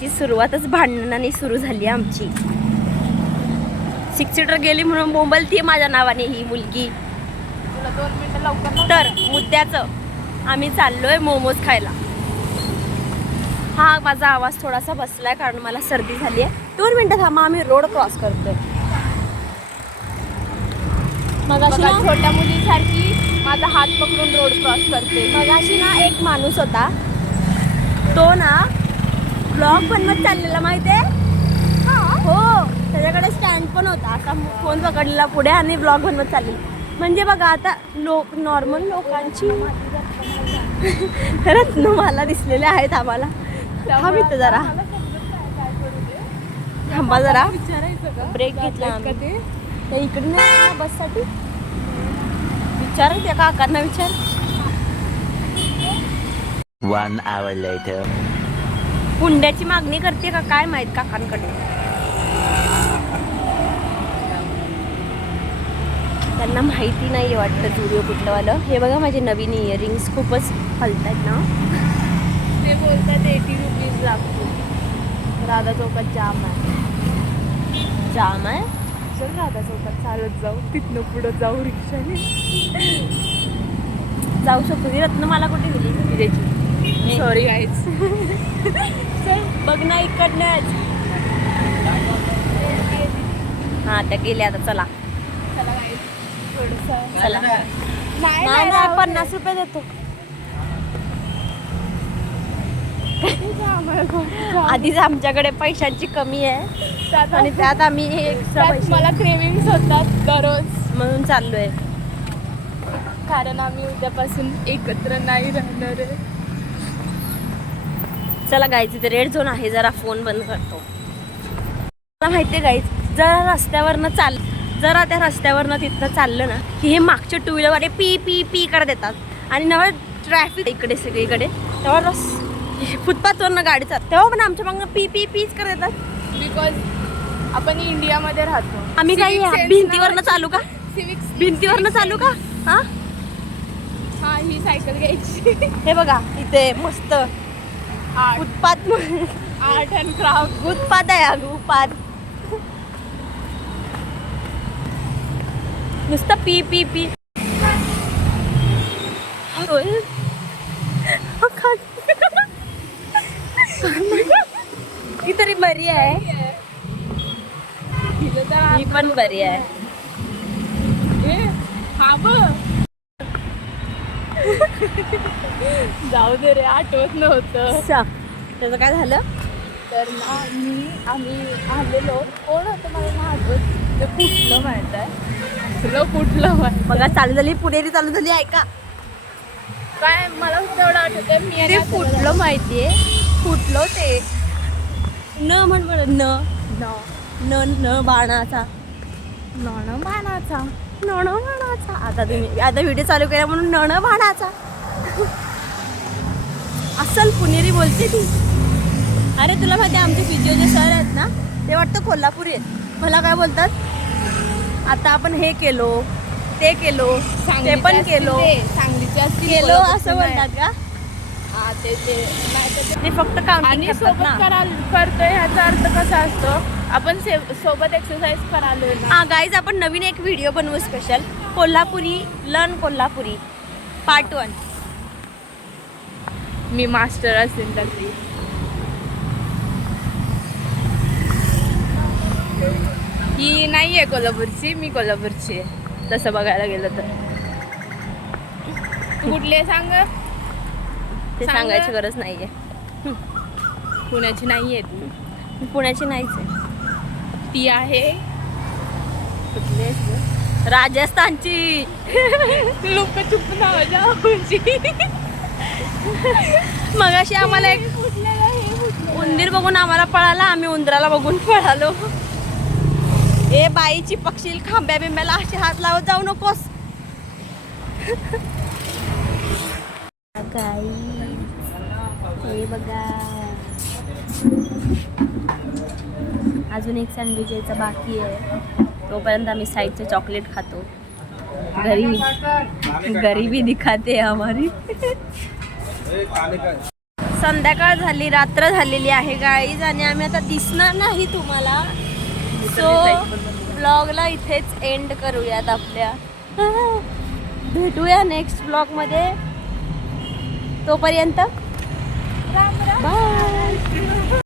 ती सुरुवातच भांडणाने सुरू झाली आमची. 6 सीटर गेली म्हणून बोंबलती माझ्या नावाने ही मुलगी. तुला 2 मिनिटं लवकर. तर मुद्द्याचं आम्ही चाललोय मोमोज खायला. हा माझा आवाज थोडासा बसलाय कारण मला सर्दी झाली आहे. 2 मिनिटं थांबा, आम्ही रोड क्रॉस करतोय. मगाशी ना छोट्या मुलीसारखी माझा हात पकडून रोड क्रॉस करते. मगाशी ना एक माणूस होता, तो ना ब्लॉग बनवत चाललेला माहिती आहे. हो, त्याच्याकडे स्टँड पण होता. असा फोन पकडलेला पुढे आणि ब्लॉग बनवत चाललेला. म्हणजे बघा आता नॉर्मल लोकांची रत्नमाला दिसलेले आहेत आम्हाला. थांब इथं जरा, थांबा जरा, ब्रेक घेतला आम्ही. त्या इकडे नाही बससाठी विचार त्या काकांना विचार. 1 hour later. हुंड्याची मागणी करते का काय माहित काकांकडे. त्यांना माहिती नाही वाटतं जुडिओ कुठलंवालं. हे बघा माझे नवीन इयरिंग्स खूपच हलतात ना. ते बोलतात 80 रुपीज लागतो. राधा चौकात जाम आहे. जाम आहे. चल राधा चौकात चालत जाऊ, तिथनं पुढं जाऊ रिक्षाने. जाऊ शकतो. ती रत्नमाला कुठे गेली त्याची? Sorry guys. चल बघ ना इकडनंच. हा त्या गेल्या आता. चला चला गाईज थोडंसं. चला. नाही नाही नाही 50 रुपये देतो. आधीच आमच्याकडे पैशांची कमी आहे आणि त्यात आम्ही हे एक्स्ट्रा पैसे मला क्रेविंग्स होतात दररोज, म्हणून चाललोय. कारण आम्ही उद्यापासून एकत्र नाही राहणार आहे. चला गाईज, इथे रेड झोन आहे. जरा फोन बंद करतो. मला माहितीये गाईज, जरा त्या रस्त्यावरनं तिथनं चाललं ना की हे मागच्या 2 व्हीलरवाले पी पी पी करत येतात आणि नवं ट्रॅफिक इकडे सगळीकडे. तेव्हा फुटपाथवरनं गाडी चालते तेव्हा पण आमच्या मागनं पी पी पीच करत येतात. बिकॉज आपण इंडियामध्ये राहतो. आम्ही काही भिंतीवरनं चालू का? सिविक्स भिंतीवरनं चालू का? हा हा, ही सायकल घ्यायची. हे बघा इथे मस्त फुटपाथ. आर्ट अँड क्राफ्ट उत्पाद आहे अगं, उत्पाद. नुसतं पी पी पी. ही तरी बरी आहे. ही पण बरी आहे. जाऊ दे रे, आठवत नव्हतं. त्याचं काय झालं? तर ना आम्ही आलेलो, कोण होतं मला ना आठवत. ते फुटलं माहित आहे, तुला फुटलं माहित. बघा चालू झाली, पुणेरी चालू झाली. ऐका काय, मला तेवढं आठवतंय. मी ते फुटलं माहितीये. फुटलो ते न म्हण बरं. न न न बाणाचा नण बाणाचा. नण बाणाचा. आता तुम्ही आता व्हिडिओ चालू केला म्हणून नण बाणाचा. असल पुणेरी बोलते ती. अरे तुला माहिती आहे आमचे फिजिओचे सर आहेत ना, ते वाटतं कोल्हापुरी आहेत. मला काय बोलतात, आता आपण हे केलो ते केलो ते पण केलो केलो असं बोलतात का? ते फक्त आणि काउंटिंग सोबत करतोय ह्याचा अर्थ कसा असतो, आपण सोबत एक्सरसाइज करालोय ना. हा गाईज, आपण नवीन एक व्हिडिओ बनवू special Kolhapuri learn Kolhapuri part 1. मी मास्टर असेल तर ती. ही नाही आहे कोल्हापूरची, मी कोल्हापूरची आहे तसं बघायला गेलं तर. तू कुठली आहे सांग? ते सांगायची गरज नाहीये. पुण्याची नाही आहे ती. मी पुण्याची नाहीच आहे. ती आहे कुठली आहेस गं? राजस्थानची. लोक चुप नावाची. मगाशी आम्हाला एक उंदीर बघून आम्हाला पळाला, आम्ही उंदराला बघून पळालो. ए बाईची पक्षी खांब्या बिंब्याला असे हात लावत जाऊ नकोस. हे बघा अजून एक सँडविच यायचं बाकी आहे. तोपर्यंत आम्ही साईडचे चॉकलेट खातो. गरीबी दिखाते हमारी. संध्याकाळ झाली, रात्र झालेली आहे गाईज आणि आम्ही आता दिसणार नाही तुम्हाला. सो ब्लॉगला इथेच एंड करूयात आपल्या. भेटूया नेक्स्ट ब्लॉगमध्ये. तोपर्यंत बाय.